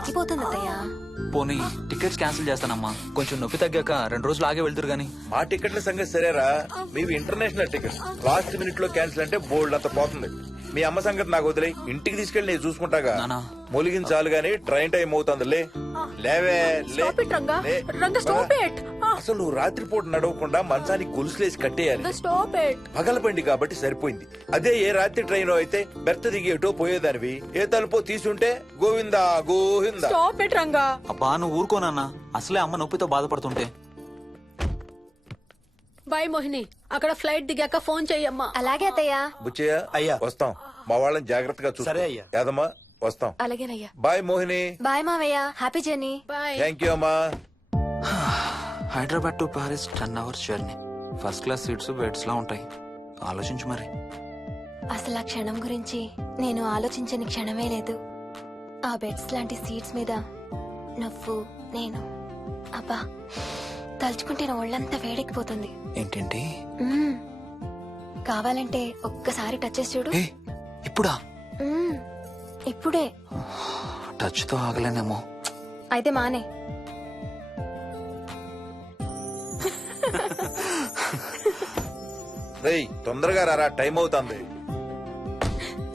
తగ్గిపోతుంది అత్తయ్య. పోనీ టికెట్స్ క్యాన్సిల్ చేస్తానమ్మా. కొంచెం నొప్పి తగ్గాక 2 రోజులు ఆగే వెళ్తురు గాని. మా టికెట్ల సంగతి సరేరా, మీవి ఇంటర్నేషనల్ టికెట్స్. లాస్ట్ మినిట్ లో క్యాన్సిల్ అంటే బోల్డ్ అంత పోతుంది. మీ అమ్మ సంగతి నాకు వదిలే, ఇంటికి తీసుకెళ్లి నేను చూసుకుంటాగా. నానా. మొలిగించాలు గాని ట్రైన్ టైం అవుతుంది. లేవే లే. Stop it, Ranga. లే. Ranga, stop it. అసలు నువ్వు రాత్రిపూట నడవకుండా మంచానికి గొలుసులేసి కట్టేయాలి. Stop it. పగలబండి కాబట్టి సరిపోయింది. అదే ఏ రాత్రి ట్రైన్ అయితే బెర్త దిగి ఎటో పోయేదానివి. ఏ తలుపో తీసుంటే గోవిందా గోవిందా. Stop it, Ranga. అబ్బా నువ్వు ఊరుకోనన్నా, అసలే అమ్మ నొప్పితో బాధపడుతుంటే. బాయ్ మోహిని, అక్కడ ఫ్లైట్ దిగాక ఫోన్ చెయ్యమ్మా. అలాగే అత్తయ్య. బుచ్చయ్య అయ్యా. వస్తాం. మా వాళ్ళని జాగ్రత్తగా చూసుకో. సరే అయ్యా. యాదమ్మా వస్తాం. అలాగేనయ్యా. బాయ్ మోహిని. బాయ్ మావయ్య, happy journey. Bye. Thank you అమ్మా. Hyderabad to Paris 10 hours journey. First class seats beds లా ఉంటాయి. ఆలోచించు మరి. అసలు ఆ క్షణం గురించి నేను ఆలోచించని క్షణమే లేదు. ఆ బెడ్స్ లాంటి సీట్స్ మీద నువ్వు, నేను, అబ్బా తలుచుకుంటే నా ఒళ్ళంతా వేడెక్కిపోతుంది. ఏంటంటే మ్మ్. కావాలంటే ఒక్కసారి టచ్ చేసి చూడు. ఏ ఇప్పుడా? మ్మ్. ఇప్పుడే. టచ్ తో ఆగలేనేమో. అయితే మానే. రేయ్ తొందరగా రారా, టైం అవుతుంది.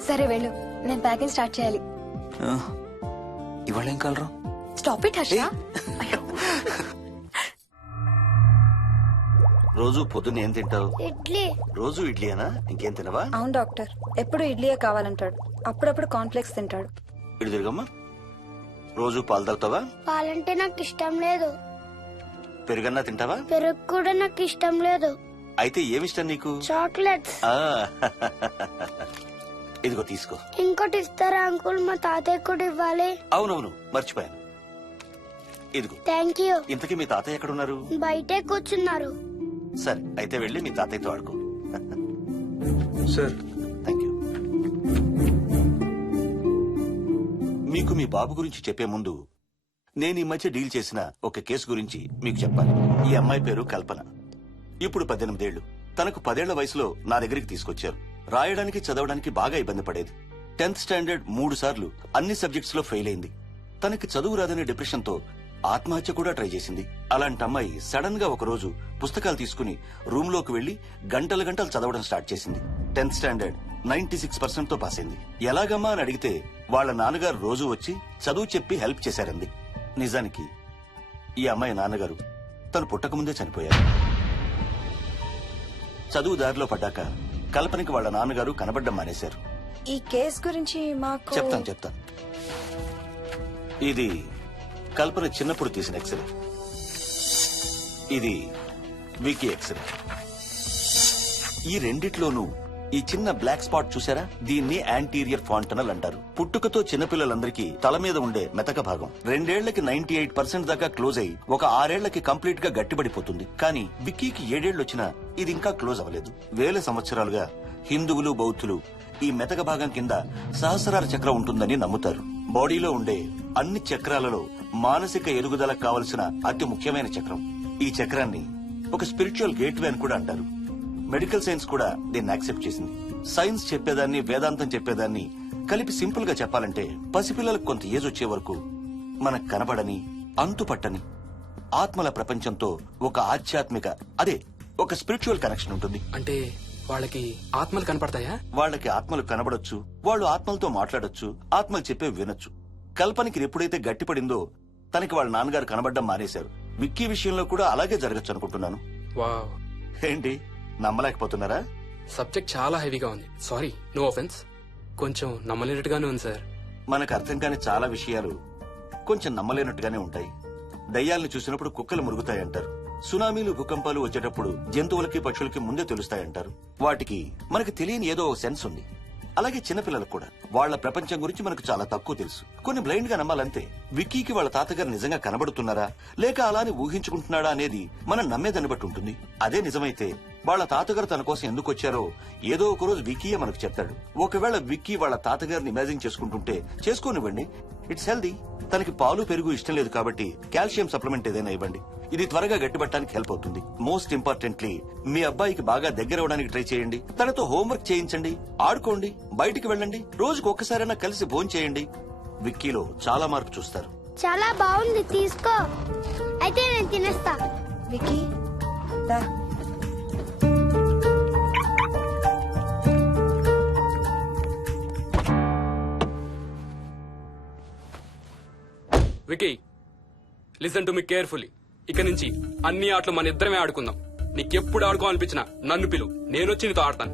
సరే వెళ్ళు, నేను ప్యాకింగ్ స్టార్ట్ చేయాలి. ఇవాళ ఏం కలరు? Stop it Harsha. రోజు పొద్దున్న ఏం తింటావు? ఇడ్లీ. రోజు ఇడ్లీనా? ఇంకేం తినవా? అవును డాక్టర్, ఎప్పుడు ఇడ్లీయే కావాలంటాడు. అప్పుడప్పుడు కాన్ఫ్లెక్స్ తింటాడు. ఇటు తిరగమ్మా. రోజు పాలు తాగుతావా? పాలంటే నాకు ఇష్టం లేదు. పెరుగన్నా తింటావా? పెరుగు కూడా నాకు ఇష్టం లేదు. అయితే ఏమిష్టం నీకు? చాక్లెట్స్. ఆ, ఇదిగో తీసుకో. ఇంకోటి ఇస్తారా అంకుల్? మా తాతయ్య కూడా ఇవ్వాలి. అవునవును మర్చిపోయాను. ఇదిగో. Thank you. ఇంతకీ మీ తాతయ్య ఎక్కడున్నారు? బయటే కూర్చున్నారు. సరే అయితే వెళ్ళి మీ తాతయ్యతో ఆడుకో. Sir thank you. మీకు మీ బాబు గురించి చెప్పే ముందు నేను ఈ మధ్య డీల్ చేసిన ఒక కేసు గురించి మీకు చెప్పాలి. ఈ అమ్మాయి పేరు కల్పన. ఇప్పుడు 18 ఏళ్లు. తనకు 10 ఏళ్ల వయసులో నా దగ్గరికి తీసుకొచ్చారు. రాయడానికి చదవడానికి బాగా ఇబ్బంది పడేది. 10th స్టాండర్డ్ 3 సార్లు అన్ని సబ్జెక్ట్స్ లో ఫెయిల్ అయింది. తనకి చదువు రాదనే డిప్రెషన్ తో ఆత్మహత్య కూడా ట్రై చేసింది. అలాంటి అమ్మాయి సడన్ గా ఒక రోజు పుస్తకాలు తీసుకుని రూమ్ లోకి వెళ్లి గంటలు గంటలు చదవడం స్టార్ట్ చేసింది. 10th స్టాండర్డ్ 96% తో పాస్ అయింది. ఎలాగమ్మా అని అడిగితే వాళ్ళ నాన్నగారు రోజు వచ్చి చదువు చెప్పి హెల్ప్ చేశారంది. నిజానికి ఈ అమ్మాయి నాన్నగారు తను పుట్టకముందే చనిపోయారు. చదువు దారిలో పడ్డాక కల్పనకి వాళ్ళ నాన్నగారు కనబడ్డం మానేశారు. ఈ కేస్ గురించి మాకు చెప్తాను. ఇది కల్పన చిన్నప్పుడు తీసిన ఎక్స్రే. ఇది వికీ ఎక్స్రే. ఈ రెండిట్లోనూ ఈ చిన్న బ్లాక్ స్పాట్ చూసారా? దీన్ని యాంటీరియర్ ఫాంటనల్ అంటారు. పుట్టుకతో చిన్నపిల్లలందరికీ తల మీద ఉండే మెతక భాగం 2 ఏళ్లకి 98% దాకా క్లోజ్ అయి ఒక 6 ఏళ్లకి కంప్లీట్ గా గట్టిపడిపోతుంది. కానీ విక్కీకి 7 ఏళ్లు వచ్చినా ఇది ఇంకా క్లోజ్ అవ్వలేదు. వేల సంవత్సరాలుగా హిందువులు, బౌద్ధులు ఈ మెతక భాగం కింద సహస్రార చక్రం ఉంటుందని నమ్ముతారు. బాడీలో ఉండే అన్ని చక్రాలలో మానసిక ఎదుగుదలకు కావలసిన అతి ముఖ్యమైన చక్రం. ఈ చక్రాన్ని ఒక స్పిరిచువల్ గేట్వే అని కూడా అంటారు. మెడికల్ సైన్స్ కూడా దీన్ని యాక్సెప్ట్ చేసింది. సైన్స్ చెప్పేదాన్ని, వేదాంతం చెప్పేదాన్ని కలిపి సింపుల్ గా చెప్పాలంటే పసిపిల్లలకు కొంత ఏజ్ వచ్చే వరకు మనకు కనబడని, అంతుపట్టని ఆత్మల ప్రపంచంతో ఒక ఆధ్యాత్మిక, అదే ఒక స్పిరిచువల్ కనెక్షన్ ఉంటుంది. అంటే వాళ్ళకి ఆత్మలు కనపడతాయా? వాళ్ళకి ఆత్మలు కనబడొచ్చు, వాళ్ళు ఆత్మలతో మాట్లాడొచ్చు, ఆత్మలు చెప్పే వినొచ్చు. కల్పనకి ఎప్పుడైతే గట్టిపడిందో తనకి వాళ్ళ నాన్నగారు కనబడ్డం మానేశారు. విక్కీ విషయంలో కూడా అలాగే జరగచ్చు అనుకుంటున్నాను. వావ్, ఏంటి నమ్మలేకపోతున్నారా? సబ్జెక్ట్ చాలా హెవీగా ఉంది. Sorry, no offence. కొంచెం నమ్మలేనట్టుగానే ఉంది సార్. మనకు అర్థం కాని చాలా విషయాలు కొంచెం నమ్మలేనట్టుగానే ఉంటాయి. దయ్యాలను చూసినప్పుడు కుక్కలు మురుగుతాయంటారు. సునామీలు, భూకంపాలు వచ్చేటప్పుడు జంతువులకి, పక్షులకి ముందే తెలుస్తాయంటారు. వాటికి మనకు తెలియని ఏదో సెన్స్ ఉంది. అలాగే చిన్నపిల్లలకు కూడా వాళ్ల ప్రపంచం గురించి మనకు చాలా తక్కువ తెలుసు. కొన్ని బ్లైండ్ గా నమ్మాలంతే. విక్కీకి వాళ్ళ తాతగారు నిజంగా కనబడుతున్నారా లేక అలానే ఊహించుకుంటున్నాడా అనేది మనం నమ్మేదాన్ని బట్టి ఉంటుంది. అదే నిజమైతే వాళ్ళ తాతగారు తన కోసం ఎందుకు వచ్చారో ఏదో ఒక రోజు విక్కీయే మనకు చెప్తాడు. ఒకవేళ విక్కీ వాళ్ళ తాతగారిని ఇమాజిన్ చేసుకుంటుంటే చేసుకోనివ్వండి, ఇట్స్ హెల్దీ. తనకి పాలు, పెరుగు ఇష్టం లేదు కాబట్టి కాల్షియం సప్లిమెంట్ ఏదైనా ఇవ్వండి. ఇది త్వరగా గట్టిపట్టడానికి హెల్ప్ అవుతుంది. మోస్ట్ ఇంపార్టెంట్లీ మీ అబ్బాయికి బాగా దగ్గర అవడానికి ట్రై చేయండి. తనతో హోంవర్క్ చేయించండి, ఆడుకోండి, బయటికి వెళ్ళండి, రోజుకు ఒక్కసారైనా కలిసి భోజనం చేయండి. విక్కీలో చాలా మార్పు చూస్తారు. చాలా బాగుంది, తీసుకో. అయితే నేను తినేస్తా. వికీ దా. Vicky listen to me carefully. ఇక నుంచి అన్ని ఆటలు మన ఇద్దరమే ఆడుకుందాం. నీకెప్పుడు ఆడుకోవాలనిపించినా నన్ను పిలు, నేనొచ్చి నీతో ఆడతాను.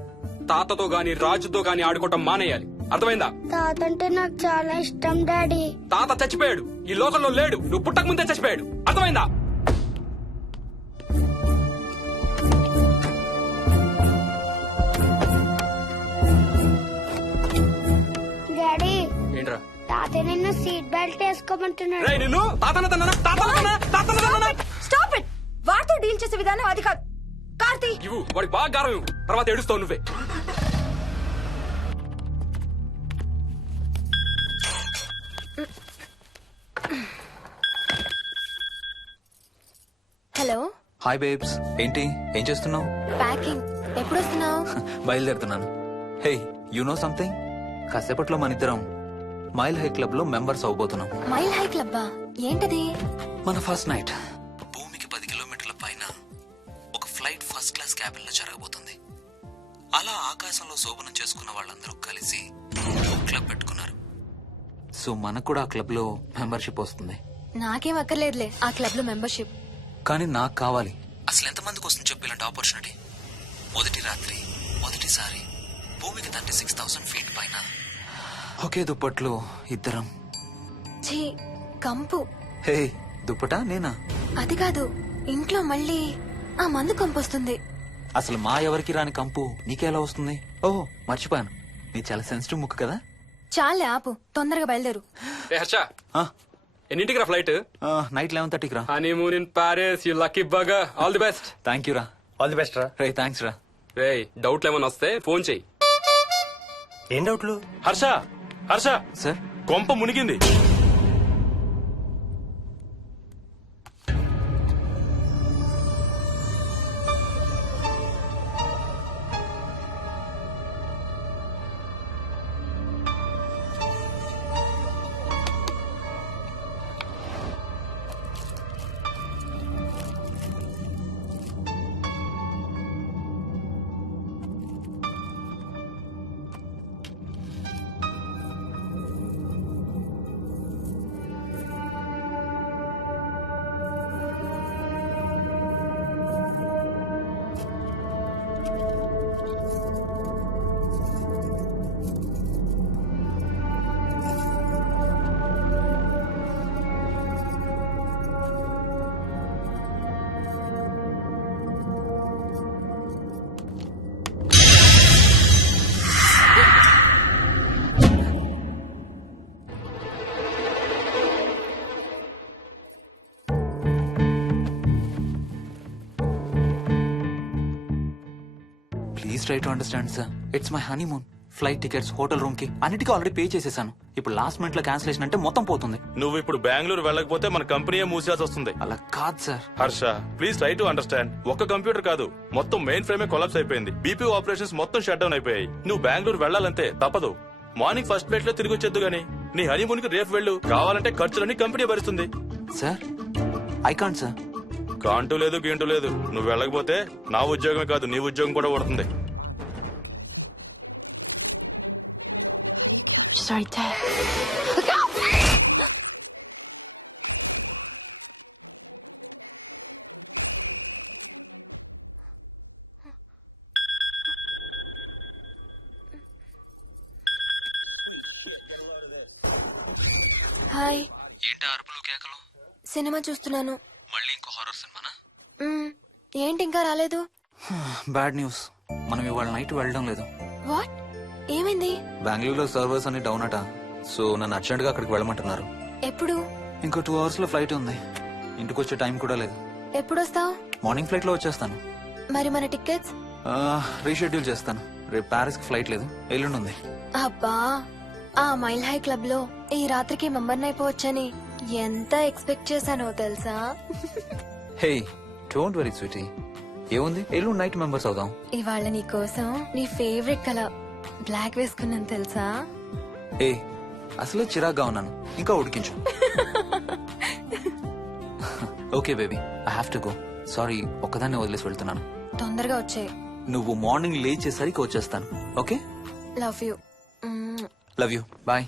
తాతతో గాని రాజుతో గాని ఆడుకోవటం మానేయాలి, అర్థమైందా? తాత అంటే నాకు చాలా ఇష్టం డాడీ. తాత చచ్చిపోయాడు, ఈ లోకంలో లేడు. నువ్వు పుట్టక ముందే చచ్చిపోయాడు, అర్థమైందా? డాడీ, ఏంట్రా? తాత నిన్ను సీట్ బెల్ట్ వేసుకోమంటున్నాడు. రేయ్ నిన్ను స్టాప్ ఇట్. వాడితో డీల్ చేసే విధానం అది కాదు. కార్తీ ఇవ్వు, వాడికి బాగా గారం ఇవ్వు, తర్వాత ఏడుస్తావు నువ్వే. హలో, హాయ్ బేబ్స్, ఏంటి ఏం చేస్తున్నావు? ప్యాకింగ్. ఎప్పుడు వస్తున్నావు? బయలుదేరుతున్నాను. Hey, you know something? కాసేపట్లో మన ఇద్దరం మైల్ హై క్లబ్ లో మెంబర్స్ అవబోతున్నాం. మైల్ హై క్లబ్బా? ఏంటది? మన ఫస్ట్ నైట్ భూమికి 10 కిలోమీటర్ల పైన ఒక ఫ్లైట్ ఫస్ట్ క్లాస్ క్యాబిన్ లో జరగబోతుంది. అలా ఆకాశంలో శోభనం చేసుకున్న వాళ్ళందరూ కలిసి క్లబ్ పెట్టుకున్నారు. సో మనకు కూడా ఆ క్లబ్ లో మెంబర్షిప్ వస్తుంది. నాకేం అక్కర్లేదులే ఆ క్లబ్ లో మెంబర్షిప్. కానీ నాకు కావాలి. అసలు ఎంతమందికి వస్తుంది చెప్పు ఇలాంటి ఆపర్చునిటీ? మొదటి రాత్రి, మొదటిసారి భూమికి 36,000 ఫీట్ పైన ఒకే దుప్పట్లో ఇద్దరం. ఛీ, కంపు. హే, దుప్పటా నేనా? అది కాదు, ఇంట్లో మళ్ళీ ఆ మందు కంపొస్తుంది. అసలు మా ఎవరికి రాని కంపు నీకెలా వస్తుంది? ఓహో, మర్చిపోయాను, నీ చాలా సెన్సిటివ్ ముక్కు కదా. చాలే ఆపు, తొందరగా బయలుదేరు. రే హర్ష, ఆ, ఎన్నింటికి రా ఫ్లైట్? నైట్ 11:30కి రా. Honeymoon in Paris, you lucky bugger. All the best. Thank you రా. ఆల్ ది బెస్ట్ రా. రే థ్యాంక్స్ రా. రే డౌట్లు ఏమైనా వస్తే ఫోన్ చెయ్యి. ఏం డౌట్లు? హర్ష హర్ష, సార్, కొంప మునిగింది. Please try to understand sir. It's my honeymoon. Flight tickets, hotel room కి అన్నిటికీ ఆల్రెడీ పే చేసేసాను. ఇప్పుడు లాస్ట్ మినిట్ లో క్యాన్సిలేషన్ అంటే మొత్తం పోతుంది. నువ్వు ఇప్పుడు బెంగళూరు వెళ్ళకపోతే మన కంపెనీయే మూసేయాల్సి వస్తుంది. అలా కాదు sir. Harsha, please try to understand. ఒక్క కంప్యూటర్ కాదు, మొత్తం మెయిన్ ఫ్రేమే కొలాప్స్ అయిపోయింది. బీపీ ఆపరేషన్స్ మొత్తం షట్ డౌన్ అయిపోయాయి. నువ్వు బెంగళూరు వెళ్ళాలంటే తప్పదు. మార్నింగ్ ఫస్ట్ ఫ్లైట్ లో తిరిగి వచ్చేద్దు గానీ నీ హనీమూన్ కి రేపు వెళ్ళు. కావాలంటే ఖర్చులన్నీ కంపెనీ భరిస్తుంది. Sir, I can't sir. కాంటూ లేదు గీంటూ లేదు. నువ్వు వెళ్ళకపోతే నా ఉద్యోగమే కాదు నీ ఉద్యోగం కూడా పడుతుంది. హాయ్. ఏంటి అరుపులు కేకలు? సినిమా చూస్తున్నాను. మళ్ళీ ఇంకో హారర్ సినిమానా? ఏంటి ఇంకా రాలేదు? బ్యాడ్ న్యూస్, మనం ఇవాళ నైట్ వెళ్ళడం లేదు. వాట్? ఏమైంది? బెంగళూరులో సర్వర్స్ అన్ని డౌన్ అట. సో నన్ను అర్జెంట్ గా అక్కడికి వెళ్ళమంటున్నారు. ఎప్పుడు? ఇంకో 2 hours లో ఫ్లైట్ ఉంది. ఇంటికి వచ్చే టైం కూడా లేదు. ఎప్పుడు వస్తావు? మార్నింగ్ ఫ్లైట్ లో వచ్చేస్తాను. మరి మన టికెట్స్? రీషెడ్యూల్ చేస్తాను. రేపు ప్యారిస్ కి ఫ్లైట్ లేదు, ఎల్లుండి ఉంది. అబ్బా, ఆ మైల్ హై క్లబ్ లో ఈ రాత్రికి మెంబర్ అయిపోవచ్చని ఎంత ఎక్స్పెక్ట్ చేశానో తెలుసా? హే, డోంట్ వరీ స్వీటీ. ఏముంది, ఎల్లుండి నైట్ మెంబర్స్ అవుదాం. ఇవాళ నీ కోసం నీ ఫేవరెట్ కలర్ బ్లాక్ వేసుకున్నాను తెలుసా? ఏ, అసలే చిరాగ్గా ఉన్నాను, ఇంకా ఉడికించు. Okay baby, I have to go. Sorry, ఒక్కదాన్ని వదిలేసి వెళ్తున్నాను. తొందరగా వచ్చే. నువ్వు మార్నింగ్ లేచేసరికి వచ్చేస్తాను. Okay, love you. Love you, bye.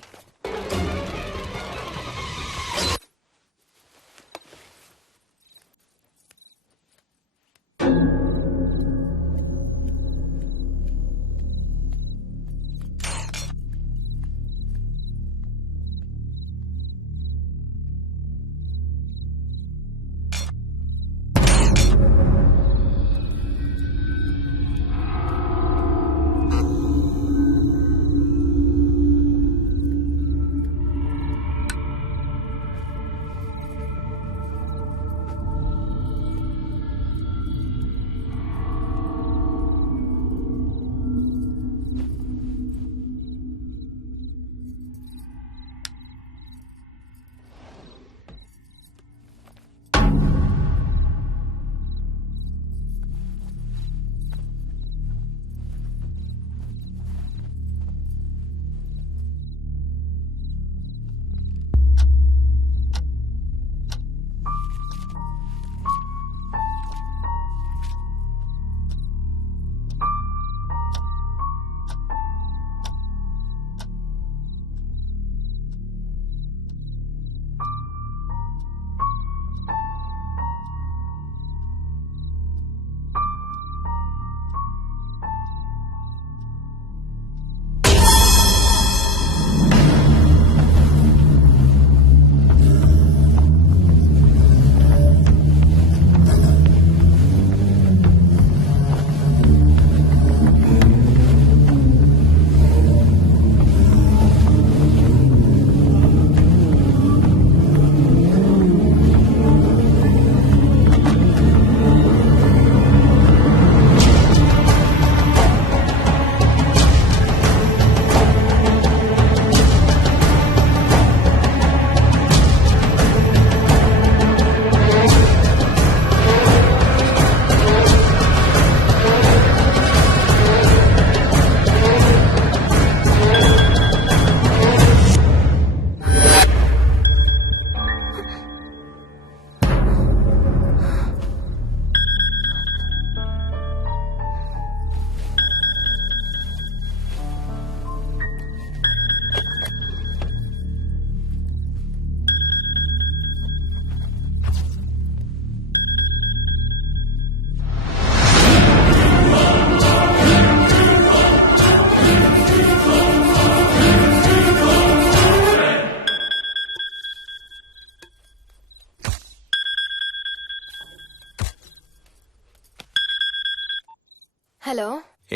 Hello.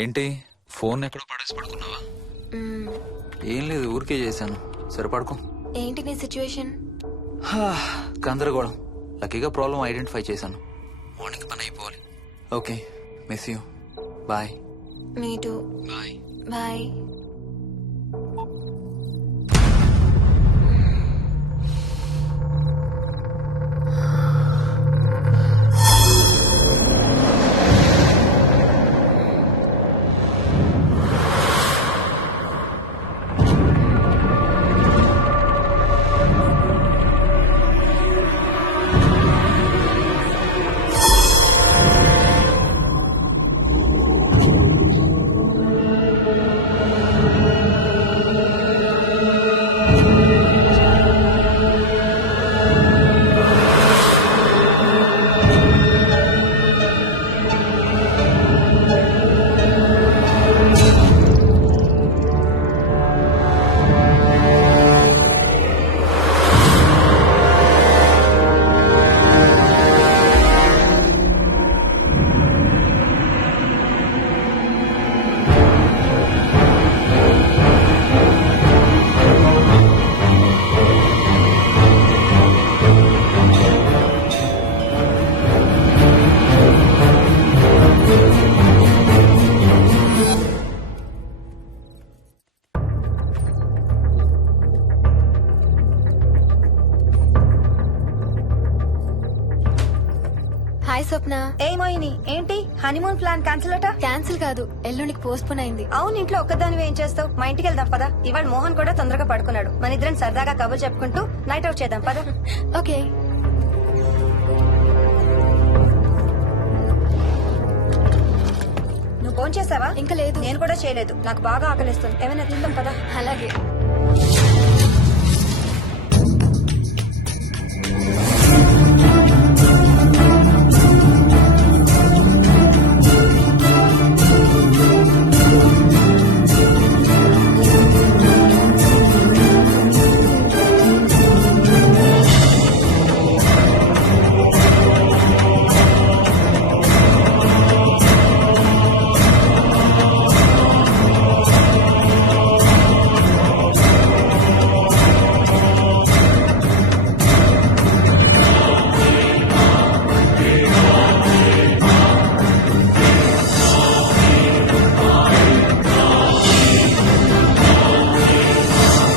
ఏంటి, ఫోన్ ఎక్కడో పడేసి పడుకున్నావా? ఏం లేదు, ఊరికే చేశాను. సరే పడుకో. ఏంటి నీ సిచ్యువేషన్? గందరగోళం. లక్కీగా ప్రాబ్లం ఐడెంటిఫై చేశాను. మార్నింగ్ పని అయిపోవాలి. Okay, miss you. Bye. Me too. Bye. Bye. Hi Swapna. ఏ మోయిని ఏంటి హనీమూన్ ప్లాన్ క్యాన్సిల్ అట? క్యాన్సిల్ కాదు, ఎల్లుండికి పోస్ట్ పోన్ అయింది. అవును, ఇంట్లో ఒక్కదానివి ఏం చేస్తావు? మా ఇంటికి వెళ్దాం పదా. ఇవాళ మోహన్ కూడా తొందరగా పడుకున్నాడు. మన ఇద్దరం సరదాగా కబుర్లు చెప్పుకుంటూ నైట్ అవుట్ చేద్దాం పదా. ఓకే. నువ్వు ఫోన్ చేసావా? ఇంకా లేదు. నేను కూడా చేయలేదు. నాకు బాగా ఆకలిస్తుంది. ఏమైనా తిందాం పదా. అలాగే.